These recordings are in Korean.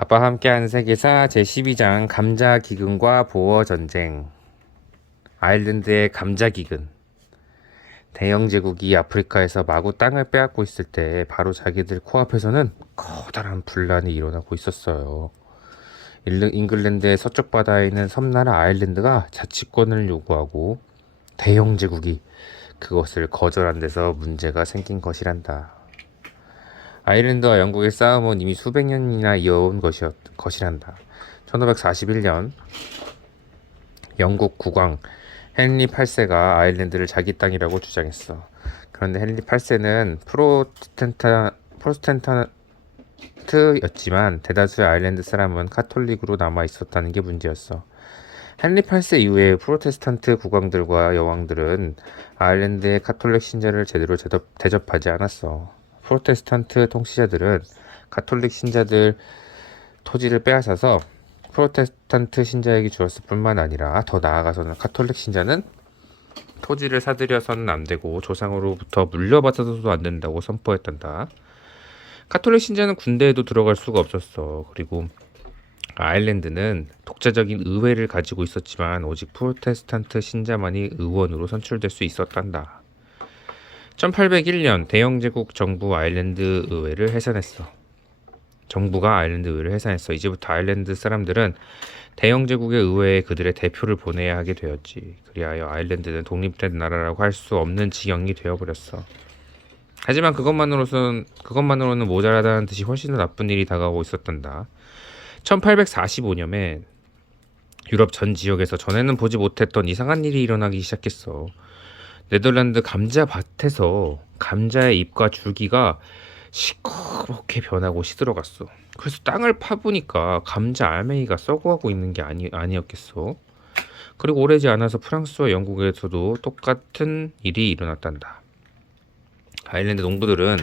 아빠와 함께하는 세계사 제12장 감자 기근과 보어 전쟁. 아일랜드의 감자 기근. 대영 제국이 아프리카에서 마구 땅을 빼앗고 있을 때 바로 자기들 코앞에서는 커다란 분란이 일어나고 있었어요. 잉글랜드의 서쪽 바다에 있는 섬나라 아일랜드가 자치권을 요구하고 대영 제국이 그것을 거절한 데서 문제가 생긴 것이란다. 아일랜드와 영국의 싸움은 이미 수백 년이나 이어온 것이란다. 1541년 영국 국왕 헨리 8세가 아일랜드를 자기 땅이라고 주장했어. 그런데 헨리 8세는 프로테스탄트였지만 대다수의 아일랜드 사람은 카톨릭으로 남아 있었다는 게 문제였어. 헨리 8세 이후에 프로테스탄트 국왕들과 여왕들은 아일랜드의 카톨릭 신자를 제대로 대접하지 않았어. 프로테스탄트 통치자들은 카톨릭 신자들 토지를 빼앗아서 프로테스탄트 신자에게 주었을 뿐만 아니라 더 나아가서는 카톨릭 신자는 토지를 사들여서는 안 되고 조상으로부터 물려받아서도 안 된다고 선포했단다. 카톨릭 신자는 군대에도 들어갈 수가 없었어. 그리고 아일랜드는 독자적인 의회를 가지고 있었지만 오직 프로테스탄트 신자만이 의원으로 선출될 수 있었단다. 1801년 대영제국 정부 아일랜드 의회를 해산했어. 정부가 아일랜드 의회를 해산했어. 이제부터 아일랜드 사람들은 대영제국의 의회에 그들의 대표를 보내야 하게 되었지. 그리하여 아일랜드는 독립된 나라라고 할 수 없는 지경이 되어버렸어. 하지만 그것만으로는 모자라다는 듯이 훨씬 더 나쁜 일이 다가오고 있었단다. 1845년에 유럽 전 지역에서 전에는 보지 못했던 이상한 일이 일어나기 시작했어. 네덜란드 감자밭에서 감자의 잎과 줄기가 시커멓게 변하고 시들어갔어. 그래서 땅을 파보니까 감자 알맹이가 썩어가고 있는 게 아니었겠어. 그리고 오래지 않아서 프랑스와 영국에서도 똑같은 일이 일어났단다. 아일랜드 농부들은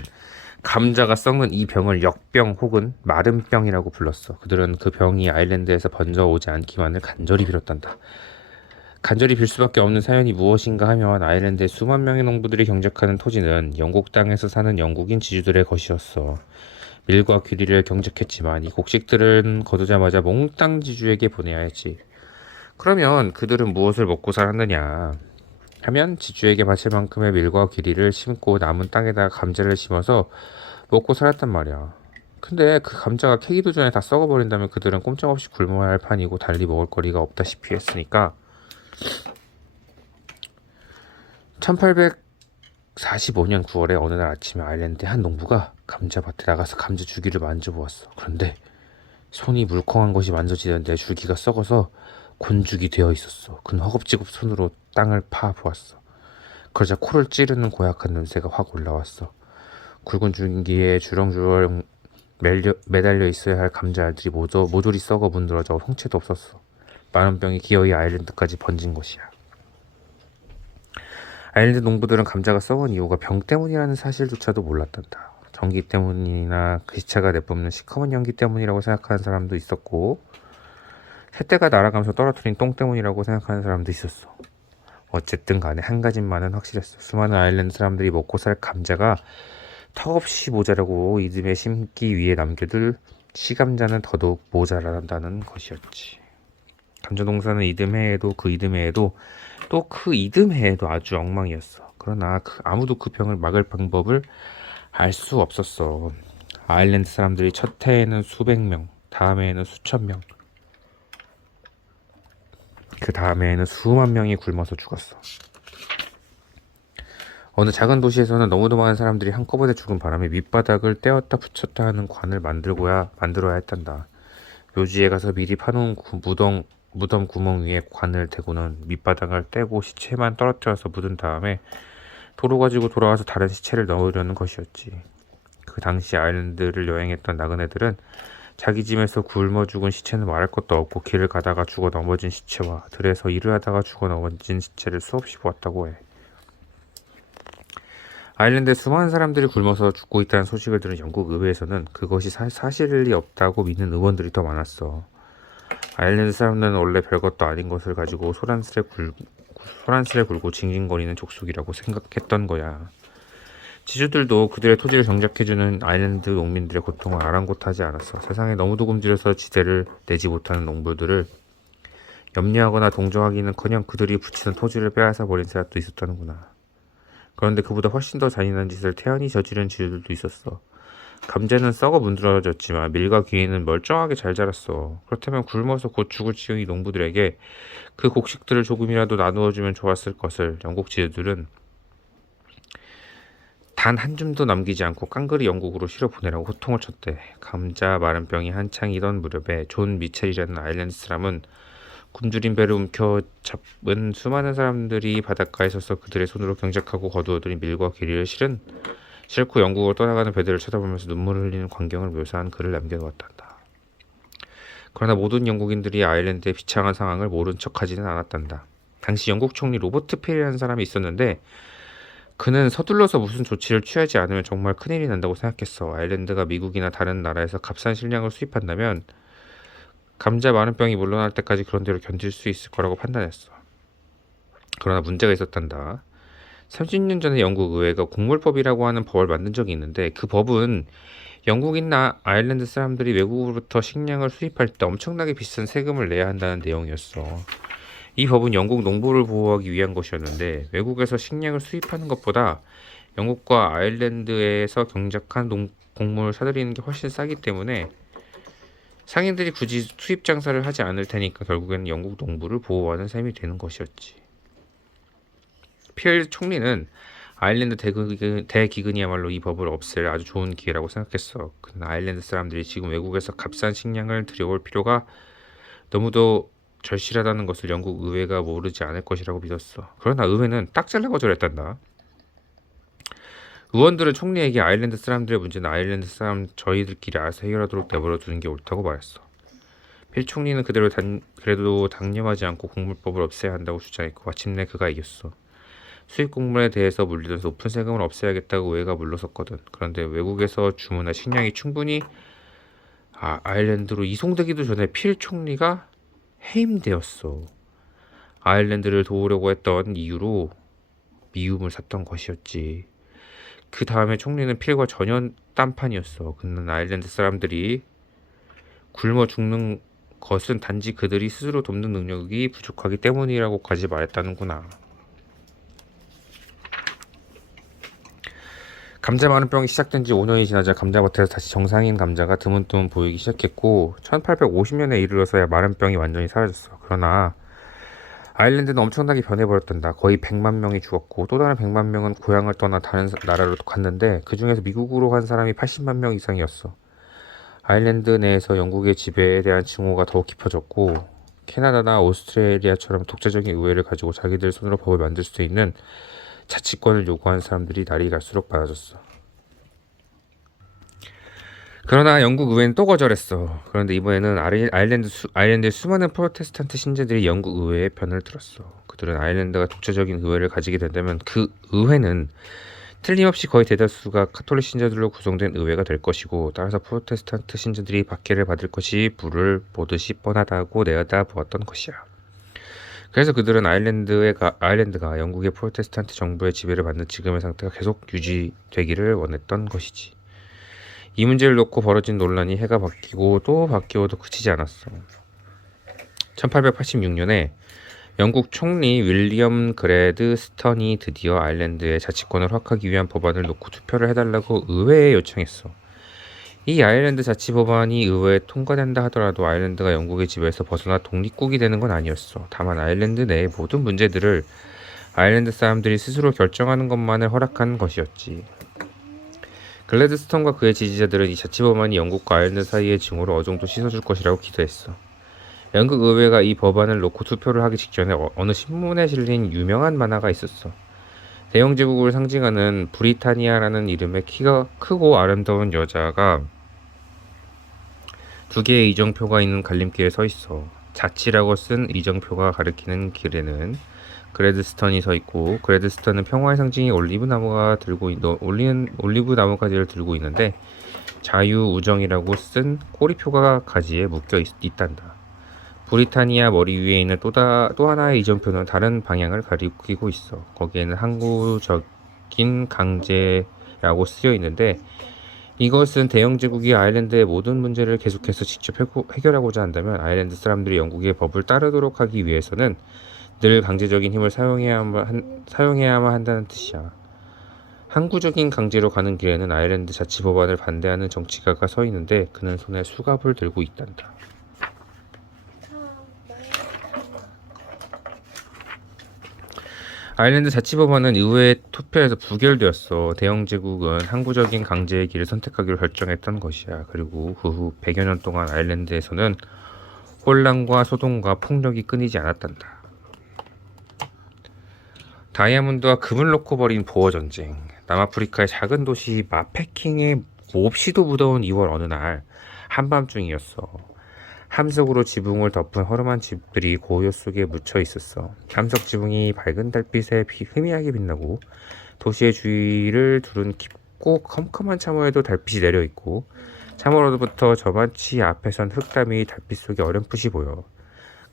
감자가 썩는 이 병을 역병 혹은 마름병이라고 불렀어. 그들은 그 병이 아일랜드에서 번져오지 않기만을 간절히 빌었단다. 간절히 빌 수밖에 없는 사연이 무엇인가 하면 아일랜드의 수만 명의 농부들이 경작하는 토지는 영국 땅에서 사는 영국인 지주들의 것이었어. 밀과 귀리를 경작했지만 이 곡식들은 거두자마자 몽땅 지주에게 보내야 했지. 그러면 그들은 무엇을 먹고 살았느냐 하면 지주에게 바칠 만큼의 밀과 귀리를 심고 남은 땅에다가 감자를 심어서 먹고 살았단 말이야. 근데 그 감자가 캐기도 전에 다 썩어버린다면 그들은 꼼짝없이 굶어야 할 판이고 달리 먹을 거리가 없다시피 했으니까 1845년 9월에 어느 날 아침에 아일랜드의 한 농부가 감자밭에 나가서 감자 줄기를 만져보았어. 그런데 손이 물컹한 것이 만져지는데 줄기가 썩어서 곤죽이 되어 있었어. 그는 허겁지겁 손으로 땅을 파보았어. 그러자 코를 찌르는 고약한 냄새가 확 올라왔어. 굵은 줄기에 주렁주렁 매달려 있어야 할 감자알들이 모조리 썩어 문드러져 형체도 없었어. 많은 병이 기어이 아일랜드까지 번진 것이야. 아일랜드 농부들은 감자가 썩은 이유가 병 때문이라는 사실조차도 몰랐단다. 전기 때문이나 그 시체가 내뿜는 시커먼 연기 때문이라고 생각하는 사람도 있었고 새떼가 날아가면서 떨어뜨린 똥 때문이라고 생각하는 사람도 있었어. 어쨌든 간에 한 가지만은 확실했어. 수많은 아일랜드 사람들이 먹고 살 감자가 턱없이 모자라고 이듬해 심기 위해 남겨둘 시감자는 더더욱 모자란다는 것이었지. 감자 농사는 이듬해에도 그 이듬해에도 또 그 이듬해에도 아주 엉망이었어. 그러나 아무도 그 병을 막을 방법을 알 수 없었어. 아일랜드 사람들이 첫 해에는 수백 명, 다음해에는 수천 명, 그 다음해에는 수만 명이 굶어서 죽었어. 어느 작은 도시에서는 너무도 많은 사람들이 한꺼번에 죽은 바람에 밑바닥을 떼었다 붙였다 하는 관을 만들어야 했단다. 묘지에 가서 미리 파놓은 무덤 구멍 위에 관을 대고는 밑바닥을 떼고 시체만 떨어뜨려서 묻은 다음에 도로 가지고 돌아와서 다른 시체를 넣으려는 것이었지. 그 당시 아일랜드를 여행했던 나그네들은 자기 집에서 굶어 죽은 시체는 말할 것도 없고 길을 가다가 죽어 넘어진 시체와 들에서 일을 하다가 죽어 넘어진 시체를 수없이 보았다고 해. 아일랜드에 수많은 사람들이 굶어서 죽고 있다는 소식을 들은 영국 의회에서는 그것이 사실이 없다고 믿는 의원들이 더 많았어. 아일랜드 사람들은 원래 별것도 아닌 것을 가지고 소란스레 굴고 징징거리는 족속이라고 생각했던 거야. 지주들도 그들의 토지를 경작해주는 아일랜드 농민들의 고통을 아랑곳하지 않았어. 세상에 너무도 굶주려서 지대를 내지 못하는 농부들을 염려하거나 동정하기는커녕 그들이 붙이던 토지를 빼앗아 버린 세력도 있었다는구나. 그런데 그보다 훨씬 더 잔인한 짓을 태연히 저지른 지주들도 있었어. 감자는 썩어 문드러졌지만 밀과 귀에는 멀쩡하게 잘 자랐어. 그렇다면 굶어서 곧 죽을 지경이 농부들에게 그 곡식들을 조금이라도 나누어주면 좋았을 것을 영국 지주들은 단 한 줌도 남기지 않고 깡그리 영국으로 실어 보내라고 호통을 쳤대. 감자 마른병이 한창이던 무렵에 존 미첼이라는 아일랜드 사람은 굶주린 배를 움켜 잡은 수많은 사람들이 바닷가에 서서 그들의 손으로 경작하고 거두어들인 밀과 귀리를 싣고 영국으로 떠나가는 배들을 쳐다보면서 눈물을 흘리는 광경을 묘사한 글을 남겨놓았단다. 그러나 모든 영국인들이 아일랜드의 비참한 상황을 모른 척하지는 않았단다. 당시 영국 총리 로버트 필이라는 사람이 있었는데 그는 서둘러서 무슨 조치를 취하지 않으면 정말 큰일이 난다고 생각했어. 아일랜드가 미국이나 다른 나라에서 값싼 식량을 수입한다면 감자 마른병이 물러날 때까지 그런 대로 견딜 수 있을 거라고 판단했어. 그러나 문제가 있었단다. 30년 전에 영국 의회가 곡물법이라고 하는 법을 만든 적이 있는데 그 법은 영국이나 아일랜드 사람들이 외국으로부터 식량을 수입할 때 엄청나게 비싼 세금을 내야 한다는 내용이었어. 이 법은 영국 농부를 보호하기 위한 것이었는데 외국에서 식량을 수입하는 것보다 영국과 아일랜드에서 경작한 곡물을 사들이는 게 훨씬 싸기 때문에 상인들이 굳이 수입 장사를 하지 않을 테니까 결국에는 영국 농부를 보호하는 셈이 되는 것이었지. 필 총리는 아일랜드 대기근이야말로 이 법을 없앨 아주 좋은 기회라고 생각했어. 그는 아일랜드 사람들이 지금 외국에서 값싼 식량을 들여올 필요가 너무도 절실하다는 것을 영국 의회가 모르지 않을 것이라고 믿었어. 그러나 의회는 딱 잘라 거절했단다. 의원들은 총리에게 아일랜드 사람들의 문제는 아일랜드 사람 저희들끼리 알아서 해결하도록 내버려 두는 게 옳다고 말했어. 필 총리는 그래도 당념하지 않고 곡물법을 없애야 한다고 주장했고 마침내 그가 이겼어. 수입 곡물에 대해서 물리던 높은 세금을 없애야겠다고 의회가 물러섰거든. 그런데 외국에서 주문한 식량이 충분히 아일랜드로 이송되기도 전에 필 총리가 해임되었어. 아일랜드를 도우려고 했던 이유로 미움을 샀던 것이었지. 그 다음에 총리는 필과 전혀 딴판이었어. 그는 아일랜드 사람들이 굶어 죽는 것은 단지 그들이 스스로 돕는 능력이 부족하기 때문이라고까지 말했다는구나. 감자 마른병이 시작된 지 5년이 지나자 감자밭에서 다시 정상인 감자가 드문드문 보이기 시작했고 1850년에 이르러서야 마른병이 완전히 사라졌어. 그러나 아일랜드는 엄청나게 변해버렸단다. 거의 100만 명이 죽었고 또 다른 100만 명은 고향을 떠나 다른 나라로 갔는데 그 중에서 미국으로 간 사람이 80만 명 이상이었어. 아일랜드 내에서 영국의 지배에 대한 증오가 더욱 깊어졌고 캐나다나 오스트레일리아처럼 독자적인 의회를 가지고 자기들 손으로 법을 만들 수 있는 자치권을 요구하는 사람들이 날이 갈수록 많아졌어. 그러나 영국 의회는 또 거절했어. 그런데 이번에는 아일랜드의 수많은 프로테스탄트 신자들이 영국 의회의 편을 들었어. 그들은 아일랜드가 독자적인 의회를 가지게 된다면 그 의회는 틀림없이 거의 대다수가 카톨릭 신자들로 구성된 의회가 될 것이고 따라서 프로테스탄트 신자들이 박해를 받을 것이 불을 보듯이 뻔하다고 내다보았던 것이야. 그래서 그들은 아일랜드가 영국의 프로테스탄트 정부의 지배를 받는 지금의 상태가 계속 유지되기를 원했던 것이지. 이 문제를 놓고 벌어진 논란이 해가 바뀌고 또 바뀌어도 그치지 않았어. 1886년에 영국 총리 윌리엄 그레드 스턴이 드디어 아일랜드의 자치권을 확하기 위한 법안을 놓고 투표를 해달라고 의회에 요청했어. 이 아일랜드 자치 법안이 의회에 통과된다 하더라도 아일랜드가 영국의 지배에서 벗어나 독립국이 되는 건 아니었어. 다만 아일랜드 내의 모든 문제들을 아일랜드 사람들이 스스로 결정하는 것만을 허락한 것이었지. 글래드스톤과 그의 지지자들은 이 자치 법안이 영국과 아일랜드 사이의 증오를 어느 정도 씻어줄 것이라고 기대했어. 영국 의회가 이 법안을 놓고 투표를 하기 직전에 어느 신문에 실린 유명한 만화가 있었어. 대영제국을 상징하는 브리타니아라는 이름의 키가 크고 아름다운 여자가 두 개의 이정표가 있는 갈림길에 서 있어. 자치라고 쓴 이정표가 가리키는 길에는 그레드스턴이 서 있고 그레드스턴은 평화의 상징이 올리브 나무가지를 들고 있는데 자유우정이라고 쓴 꼬리표가 가지에 묶여 있단다. 브리타니아 머리 위에 있는 또 하나의 이정표는 다른 방향을 가리키고 있어. 거기에는 항구적인 라고 쓰여 있는데, 이것은 대영 제국이 아일랜드의 모든 문제를 계속해서 직접 해결하고자 한다면 아일랜드 사람들이 영국의 법을 따르도록 하기 위해서는 늘 강제적인 힘을 사용해야만 한다는 뜻이야. 항구적인 강제로 가는 길에는 아일랜드 자치법안을 반대하는 정치가가 서 있는데 그는 손에 수갑을 들고 있단다. 아일랜드 자치법안은 의회 투표에서 부결되었어. 대영 제국은 항구적인 강제의 길을 선택하기로 결정했던 것이야. 그리고 그 후 100여 년 동안 아일랜드에서는 혼란과 소동과 폭력이 끊이지 않았단다. 다이아몬드와 금을 놓고 벌인 보어 전쟁. 남아프리카의 작은 도시 마페킹에 몹시도 무더운 2월 어느 날 한밤중이었어. 함석으로 지붕을 덮은 허름한 집들이 고요 속에 묻혀 있었어. 함석 지붕이 밝은 달빛에 희미하게 빛나고 도시의 주위를 두른 깊고 컴컴한 참호에도 달빛이 내려 있고 참호로부터 저만치 앞에 선 흙담이 달빛 속에 어렴풋이 보여.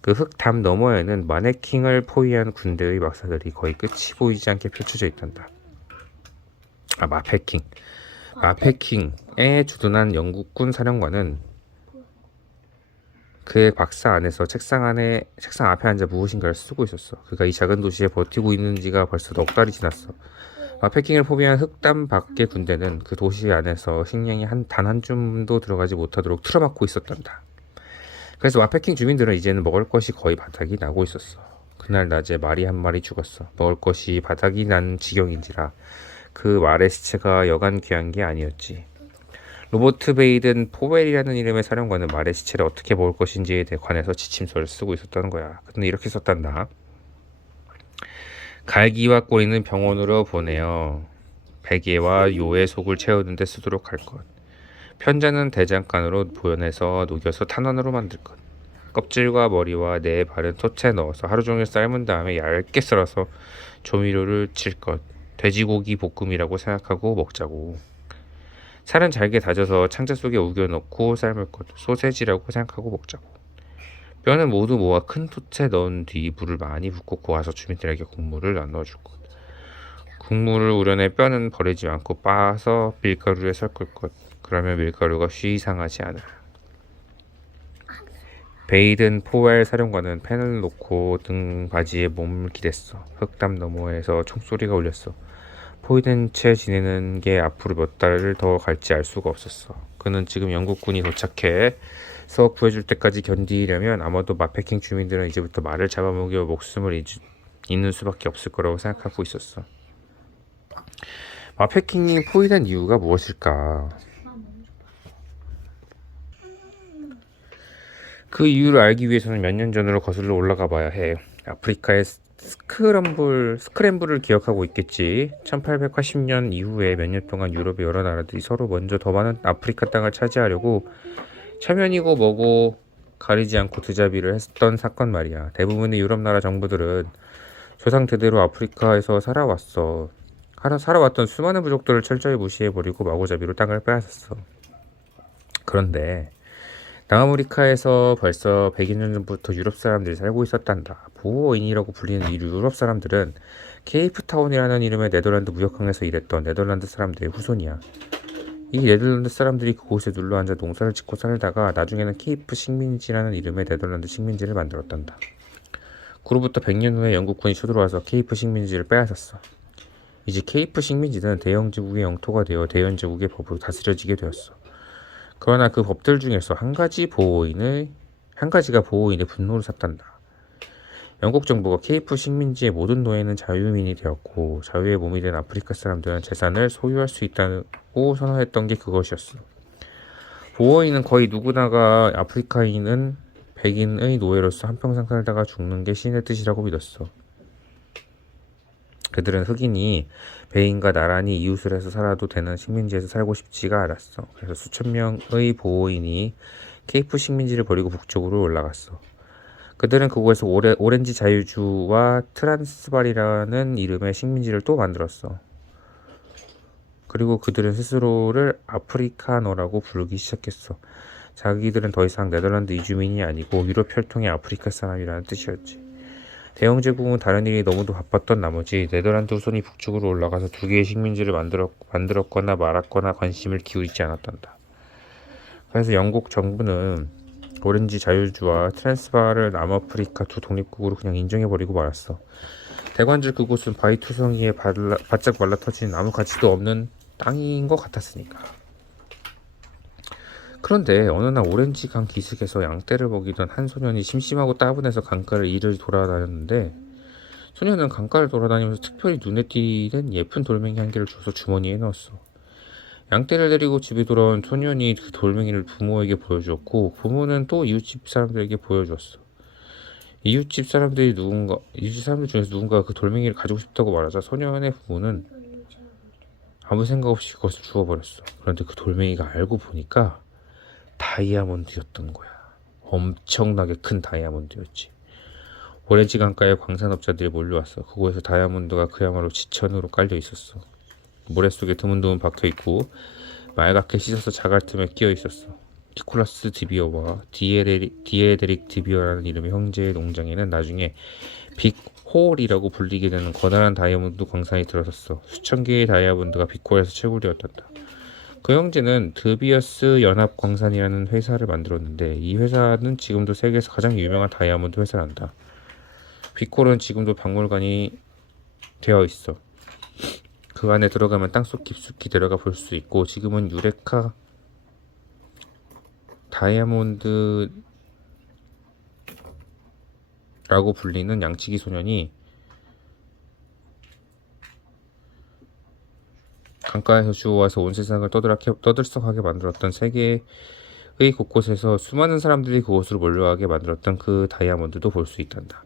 그 흙담 너머에는 마네킹을 포위한 군대의 막사들이 거의 끝이 보이지 않게 펼쳐져 있단다. 마페킹에 주둔한 영국군 사령관은 그의 박사 안에서 책상 앞에 앉아 무엇인가를 쓰고 있었어. 그가 이 작은 도시에 버티고 있는 지가 벌써 넉 달이 지났어. 마페킹을 포위한 흑담 밖의 군대는 그 도시 안에서 식량이 단 한 줌도 들어가지 못하도록 틀어막고 있었단다. 그래서 마페킹 주민들은 이제는 먹을 것이 거의 바닥이 나고 있었어. 그날 낮에 말이 한 마리 죽었어. 먹을 것이 바닥이 난 지경인지라 그 말의 시체가 여간 귀한 게 아니었지. 로버트 베이든 포웰이라는 이름의 사령관은 말의 시체를 어떻게 먹을 것인지에 관해서 지침서를 쓰고 있었다는 거야. 그는 이렇게 썼단다. 갈기와 꼬리는 병원으로 보내어 베개와 요의 속을 채우는 데 쓰도록 할 것. 편자는 대장간으로 보연해서 녹여서 탄환으로 만들 것. 껍질과 머리와 네 발은 솥에 넣어서 하루 종일 삶은 다음에 얇게 썰어서 조미료를 칠 것. 돼지고기 볶음이라고 생각하고 먹자고. 살은 잘게 다져서 창자 속에 우겨 넣고 삶을 것. 소세지라고 생각하고 먹자고. 뼈는 모두 모아 큰 솥에 넣은 뒤 물을 많이 붓고 고아서 주민들에게 국물을 나눠줄 것. 국물을 우려내 뼈는 버리지 않고 빻아서 밀가루에 섞을 것. 그러면 밀가루가 쉬이 상하지 않아. 베이든 포웰 사령관은 펜을 놓고 등 바지에 몸을 기댔어. 흑담 너머에서 총소리가 울렸어. 포위된 채 지내는 게 앞으로 몇 달을 더 갈지 알 수가 없었어. 그는 지금 영국군이 도착해서 구해줄 때까지 견디려면 아마도 마페킹 주민들은 이제부터 말을 잡아먹여 목숨을 잃는 수밖에 없을 거라고 생각하고 있었어. 마페킹이 포위된 이유가 무엇일까? 그 이유를 알기 위해서는 몇 년 전으로 거슬러 올라가 봐야 해. 아프리카의 스크램블을 기억하고 있겠지. 1880년 이후에 몇 년 동안 유럽의 여러 나라들이 서로 먼저 더 많은 아프리카 땅을 차지하려고 체면이고 뭐고 가리지 않고 드자비를 했던 사건 말이야. 대부분의 유럽 나라 정부들은 조상 대대로 아프리카에서 살아왔던 수많은 부족들을 철저히 무시해버리고 마구잡이로 땅을 빼앗았어. 그런데 남아프리카에서 벌써 100여 년 전부터 유럽 사람들이 살고 있었단다. 보호인이라고 불리는 이 유럽 사람들은 케이프타운이라는 이름의 네덜란드 무역항에서 일했던 네덜란드 사람들의 후손이야. 이 네덜란드 사람들이 그곳에 눌러앉아 농사를 짓고 살다가 나중에는 케이프 식민지라는 이름의 네덜란드 식민지를 만들었단다. 그로부터 100년 후에 영국군이 쳐들어와서 케이프 식민지를 빼앗았어. 이제 케이프 식민지는 대영 제국의 영토가 되어 대영 제국의 법으로 다스려지게 되었어. 그러나 그 법들 중에서 한 가지가 보호인의 분노를 샀단다. 영국 정부가 케이프 식민지의 모든 노예는 자유민이 되었고 자유의 몸이 된 아프리카 사람들은 재산을 소유할 수 있다고 선언했던 게 그것이었어. 보호인은 거의 누구나가 아프리카인은 백인의 노예로서 한평생 살다가 죽는 게 신의 뜻이라고 믿었어. 그들은 흑인이 배인과 나란히 이웃을 해서 살아도 되는 식민지에서 살고 싶지가 않았어. 그래서 수천 명의 보호인이 케이프 식민지를 버리고 북쪽으로 올라갔어. 그들은 그곳에서 오렌지 자유주와 트란스발이라는 이름의 식민지를 또 만들었어. 그리고 그들은 스스로를 아프리카너라고 부르기 시작했어. 자기들은 더 이상 네덜란드 이주민이 아니고 유럽 혈통의 아프리카 사람이라는 뜻이었지. 대영 제국은 다른 일이 너무도 바빴던 나머지 네덜란드 후손이 북쪽으로 올라가서 두 개의 식민지를 만들었거나 말았거나 관심을 기울이지 않았단다. 그래서 영국 정부는 오렌지 자유주와 트랜스바를 남아프리카 두 독립국으로 그냥 인정해버리고 말았어. 대관절 그곳은 바위투성이에 바짝 말라터진 아무 가치도 없는 땅인 것 같았으니까. 그런데 어느 날 오렌지 강 기슭에서 양떼를 먹이던 한 소년이 심심하고 따분해서 강가를 이를 돌아다녔는데, 소년은 강가를 돌아다니면서 특별히 눈에 띄는 예쁜 돌멩이 한 개를 줘서 주머니에 넣었어. 양떼를 데리고 집에 돌아온 소년이 그 돌멩이를 부모에게 보여주었고, 부모는 또 이웃집 사람들에게 보여주었어. 이웃집 사람들 중에서 누군가 그 돌멩이를 가지고 싶다고 말하자 소년의 부모는 아무 생각 없이 그것을 주워버렸어. 그런데 그 돌멩이가 알고 보니까 다이아몬드였던 거야. 엄청나게 큰 다이아몬드였지. 오렌지 강가에 광산업자들이 몰려왔어. 그곳에서 다이아몬드가 그야말로 지천으로 깔려 있었어. 모래 속에 드문드문 박혀 있고 말갛게 씻어서 자갈 틈에 끼어 있었어. 니콜라스 드비어와 디에데릭 드비어라는 이름의 형제의 농장에는 나중에 빅홀이라고 불리게 되는 거대한 다이아몬드 광산이 들어섰어. 수천 개의 다이아몬드가 빅홀에서 채굴되었단다. 그 형제는 드비어스 연합광산이라는 회사를 만들었는데, 이 회사는 지금도 세계에서 가장 유명한 다이아몬드 회사란다. 빅홀은 지금도 박물관이 되어 있어. 그 안에 들어가면 땅속 깊숙이 들어가 볼 수 있고, 지금은 유레카 다이아몬드라고 불리는 양치기 소년이 강가에서 주워와서 온 세상을 떠들썩하게 만들었던 세계의 곳곳에서 수많은 사람들이 그곳으로 몰려가게 만들었던 그 다이아몬드도 볼 수 있단다.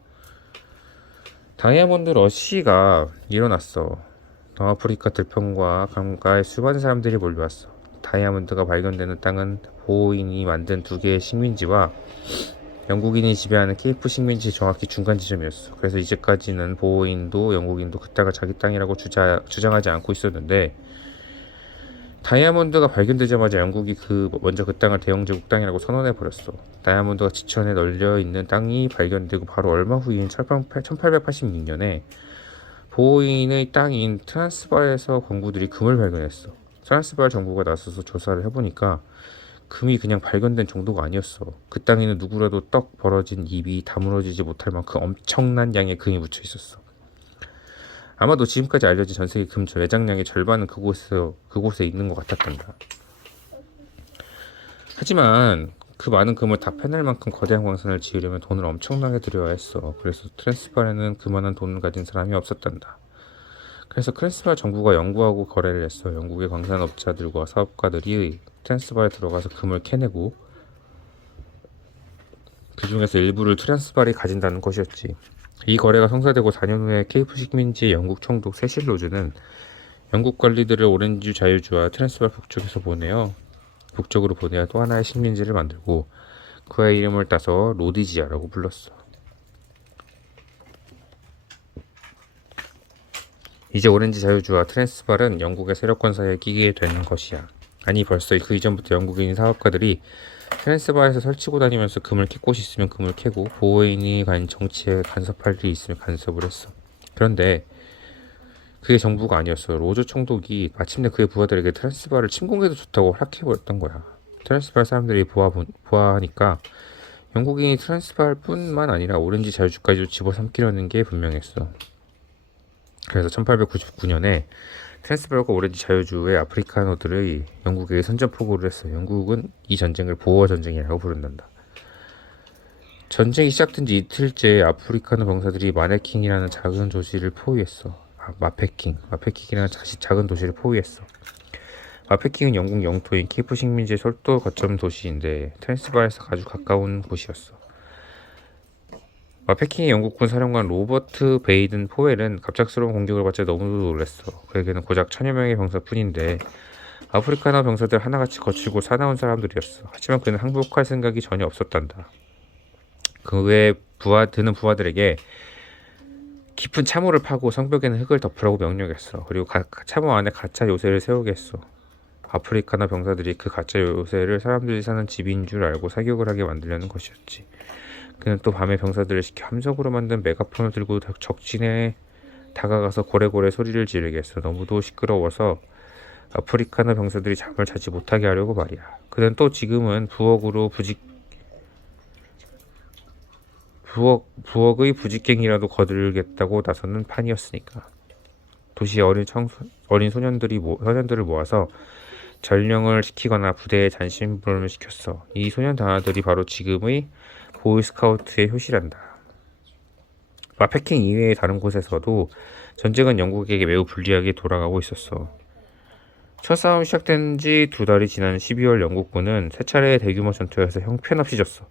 다이아몬드 러시가 일어났어. 남아프리카 들판과 강가에 수많은 사람들이 몰려왔어. 다이아몬드가 발견되는 땅은 보호인이 만든 두 개의 식민지와 영국인이 지배하는 케이프 식민지 정확히 중간 지점이었어. 그래서 이제까지는 보호인도 영국인도 그 땅을 자기 땅이라고 주장하지 않고 있었는데, 다이아몬드가 발견되자마자 영국이 먼저 그 땅을 대영제국 땅이라고 선언해버렸어. 다이아몬드가 지천에 널려있는 땅이 발견되고 바로 얼마 후인 1886년에 보호인의 땅인 트란스바르에서 광부들이 금을 발견했어. 트란스바르 정부가 나서서 조사를 해보니까 금이 그냥 발견된 정도가 아니었어. 그 땅에는 누구라도 떡 벌어진 입이 다물어지지 못할 만큼 엄청난 양의 금이 묻혀 있었어. 아마도 지금까지 알려진 전세계 금 매장량의 절반은 그곳에 있는 것 같았단다. 하지만 그 많은 금을 다 패낼 만큼 거대한 광산을 지으려면 돈을 엄청나게 들여야 했어. 그래서 트랜스바르에는 그만한 돈을 가진 사람이 없었단다. 그래서 트랜스바르 정부가 영국하고 거래를 했어. 영국의 광산업자들과 사업가들이 트랜스바르에 들어가서 금을 캐내고 그 중에서 일부를 트랜스바르에 가진다는 것이었지. 이 거래가 성사되고 4년 후에 케이프 식민지의 영국 총독 세실 로즈는 영국 관리들을 오렌지 자유주와 트랜스바르 북쪽으로 보내어 또 하나의 식민지를 만들고 그의 이름을 따서 로디지아라고 불렀어. 이제 오렌지 자유주와 트랜스바르는 영국의 세력권 사이에 끼게 되는 것이야. 아니, 벌써 그 이전부터 영국인 사업가들이 트랜스바르에서 설치고 다니면서 금을 캘 곳이 있으면 금을 캐고 보호인이 정치에 간섭할 일이 있으면 간섭을 했어. 그런데 그게 정부가 아니었어. 로즈 총독이 마침내 그의 부하들에게 트랜스바르를 침공해도 좋다고 허락해버렸던 거야. 트랜스바르 사람들이 보아하니까 영국인이 트랜스바르뿐만 아니라 오렌지 자유주까지도 집어삼키려는 게 분명했어. 그래서 1899년에 트랜스바르과 오렌지 자유주의 아프리카노들의 영국에게 선전포고를 했어. 영국은 이 전쟁을 보어 전쟁이라고 부른단다. 전쟁이 시작된 지 이틀째 아프리카노 병사들이 마네킹이라는 작은 도시를 포위했어. 마페킹이라는 작은 도시를 포위했어. 마페킹은 영국 영토인 케이프 식민지의 철도 거점 도시인데 트랜스바르에서 아주 가까운 곳이었어. 마페킹의 영국군 사령관 로버트 베이든 포웰은 갑작스러운 공격을 받자 너무도 놀랐어. 그에게는 고작 1000여 명의 병사뿐인데 아프리카노 병사들 하나같이 거칠고 사나운 사람들이었어. 하지만 그는 항복할 생각이 전혀 없었단다. 그 외에 드는 부하들에게 깊은 참호를 파고 성벽에는 흙을 덮으라고 명령했어. 그리고 참호 안에 가짜 요새를 세우게 했어. 아프리카나 병사들이 그 가짜 요새를 사람들이 사는 집인 줄 알고 사격을 하게 만들려는 것이었지. 그는 또 밤에 병사들을 시켜 함성으로 만든 메가폰을 들고 적진에 다가가서 고래고래 소리를 지르게 했어. 너무도 시끄러워서 아프리카너 병사들이 잠을 자지 못하게 하려고 말이야. 그는 또 지금은 부엌의 부직갱이라도 거들겠다고 나서는 판이었으니까. 도시의 어린 소년들을 모아서 전령을 시키거나 부대에 잔심부름을 시켰어. 이 소년 단아들이 바로 지금의 보이스카우트의 효시란다. 마페킹 이외의 다른 곳에서도 전쟁은 영국에게 매우 불리하게 돌아가고 있었어. 첫 싸움이 시작된 지 2달이 지난 12월 영국군은 세 차례의 대규모 전투에서 형편없이 졌어.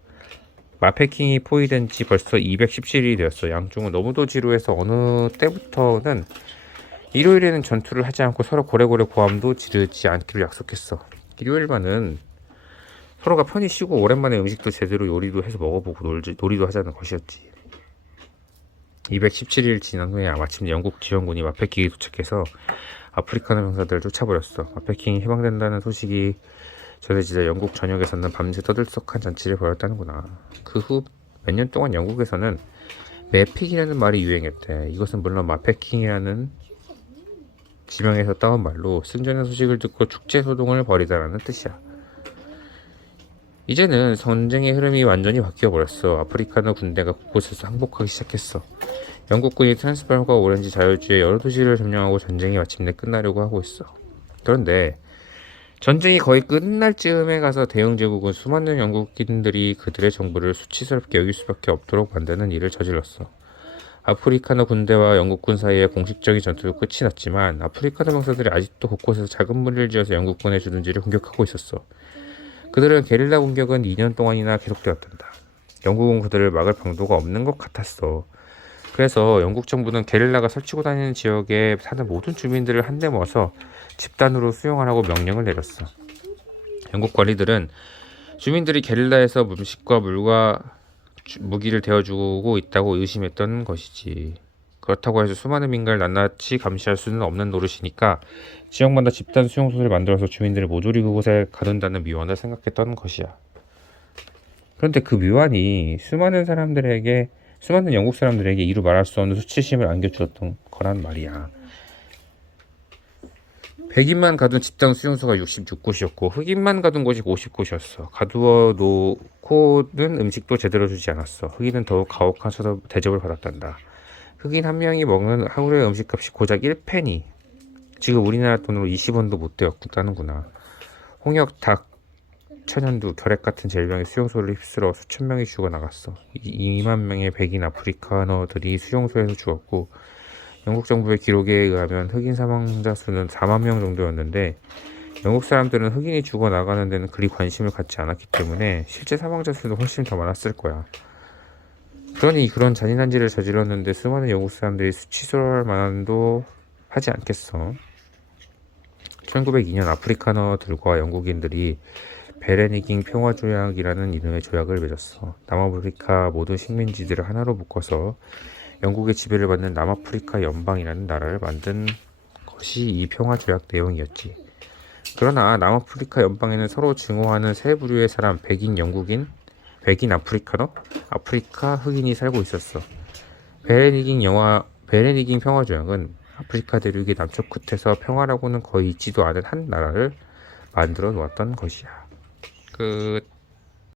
마페킹이 포위된 지 벌써 217일이 되었어. 양쪽은 너무도 지루해서 어느 때부터는 일요일에는 전투를 하지 않고 서로 고래고래 고함도 지르지 않기로 약속했어. 일요일만은 서로가 편히 쉬고 오랜만에 음식도 제대로 요리도 해서 먹어보고 놀이도 하자는 것이었지. 217일 지난 후에 마침내 영국 지원군이 마페킹에 도착해서 아프리카너 병사들을 쫓아버렸어. 마페킹이 해방된다는 소식이 전해지자 영국 전역에서는 밤새 떠들썩한 잔치를 벌였다는구나. 그 후 몇 년 동안 영국에서는 매픽이라는 말이 유행했대. 이것은 물론 마페킹이라는 지명에서 따온 말로 승전의 소식을 듣고 축제 소동을 벌이다라는 뜻이야. 이제는 전쟁의 흐름이 완전히 바뀌어버렸어. 아프리카너 군대가 곳곳에서 항복하기 시작했어. 영국군이 트랜스발과 오렌지 자유주의 여러 도시를 점령하고 전쟁이 마침내 끝나려고 하고 있어. 그런데 전쟁이 거의 끝날 즈음에 가서 대영 제국은 수많은 영국인들이 그들의 정부를 수치스럽게 여길 수밖에 없도록 만드는 일을 저질렀어. 아프리카너 군대와 영국군 사이의 공식적인 전투도 끝이 났지만 아프리카너 병사들이 아직도 곳곳에서 작은 무리를 지어서 영국군의 주둔지를 공격하고 있었어. 그들은 게릴라 공격은 2년 동안이나 계속되었단다. 영국은 그들을 막을 방도가 없는 것 같았어. 그래서 영국 정부는 게릴라가 설치고 다니는 지역에 사는 모든 주민들을 한데 모아서 집단으로 수용하라고 명령을 내렸어. 영국 관리들은 주민들이 게릴라에서 음식과 물과 무기를 대어주고 있다고 의심했던 것이지. 그렇다고 해서 수많은 민가를 낱낱이 감시할 수는 없는 노릇이니까 지역마다 집단 수용소를 만들어서 주민들을 모조리 그곳에 가둔다는 미완을 생각했던 것이야. 그런데 그 미완이 수많은 영국 사람들에게 이루 말할 수 없는 수치심을 안겨주었던 거란 말이야. 백인만 가둔 집단 수용소가 66곳이었고 흑인만 가둔 곳이 50곳이었어. 가두어 놓고는 음식도 제대로 주지 않았어. 흑인은 더욱 가혹한 대접을 받았단다. 흑인 한 명이 먹는 하루의 음식값이 고작 1페니. 지금 우리나라 돈으로 20원도 못 되었다는구나. 홍역, 닭, 천연두, 결핵 같은 질병의 수용소를 휩쓸어 수천 명이 죽어나갔어. 2만 명의 백인 아프리카너들이 수용소에서 죽었고 영국 정부의 기록에 의하면 흑인 사망자 수는 4만 명 정도였는데 영국 사람들은 흑인이 죽어나가는 데는 그리 관심을 갖지 않았기 때문에 실제 사망자 수는 훨씬 더 많았을 거야. 그러니 그런 잔인한 짓을 저질렀는데 수많은 영국 사람들이 수치스러워할 만도 하지 않겠어. 1902년 아프리카너들과 영국인들이 베레니깅 평화조약이라는 이름의 조약을 맺었어. 남아프리카 모든 식민지들을 하나로 묶어서 영국의 지배를 받는 남아프리카 연방이라는 나라를 만든 것이 이 평화조약 내용이었지. 그러나 남아프리카 연방에는 서로 증오하는 세 부류의 사람, 백인 영국인, 백인 아프리카너, 아프리카 흑인이 살고 있었어. 베레니깅 평화조약은 아프리카 대륙의 남쪽 끝에서 평화라고는 거의 있지도 않은 한 나라를 만들어 놓았던 것이야. 끝.